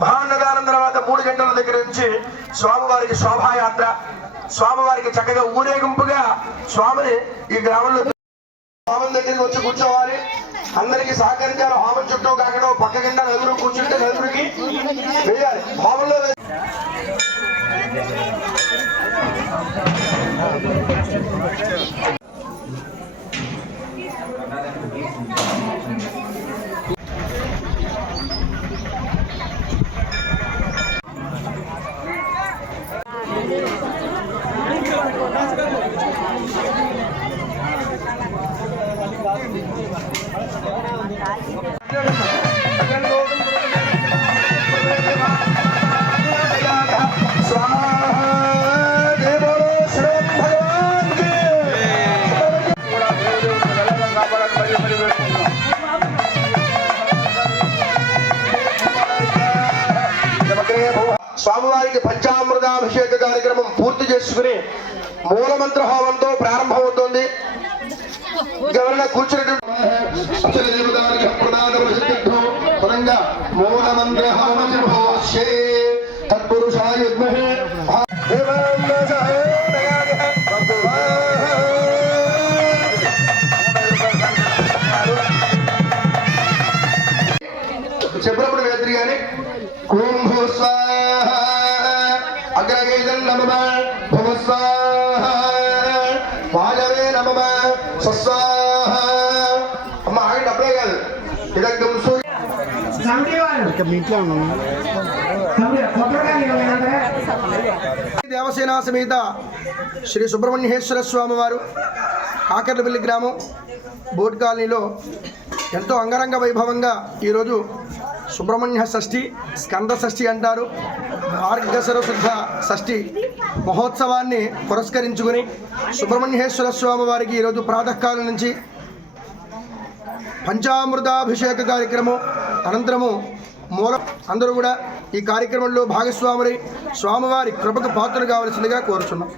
మహాన్నదానం తర్వాత 3 గంటల దగ్గర నుంచి స్వామివారికి శోభాయాత్ర, స్వామివారికి చక్కగా ఊరేగింపుగా స్వామిని ఈ గ్రామంలో హోమం దగ్గరికి వచ్చి కూర్చోవాలి. అందరికి సహకరించాలి. హోమం చుట్టూ కాకుండా పక్క కింద నలుగురు కూర్చుంటే నలుగురికి వేయాలి. హోమంలో స్వామివారికి పంచామృతాభిషేక కార్యక్రమం పూర్తి చేసుకుని మూలమంత్ర హోమంతో ప్రారంభమవుతోంది. ఎవరైనా కూర్చున్నటువంటి మూలమంత్ర హోమం తత్పురుషాయ విద్మహే చెప్పినప్పుడు వేద్రి గాని ఓం భూ స్వాహ అగ్రగేదం నమః భవ స్వాహ వాజవే నమః స్వాహ. అమ్మ ఆగండి, అప్పుడే కాదు. ఇదగ్గం దేవసేన సమేత శ్రీ సుబ్రహ్మణ్యేశ్వర స్వామి వారు కాకర్లపల్లి గ్రామం బోట్ కాలనీలో ఎంతో అంగరంగ వైభవంగా ఈరోజు సుబ్రహ్మణ్య షష్ఠి, స్కంద షష్ఠి అంటారు, మార్గశిర శుద్ధ షష్ఠి మహోత్సవాన్ని పురస్కరించుకుని సుబ్రహ్మణ్యేశ్వర స్వామి వారికి ఈరోజు ప్రాతకాలం నుంచి పంచామృతాభిషేక కార్యక్రమం అనంతరము అందరూ కూడా ఈ కార్యక్రమంలో భాగస్వాములై స్వామివారి కృపకు పాత్రలు కావలసిందిగా కోరుచున్నాం.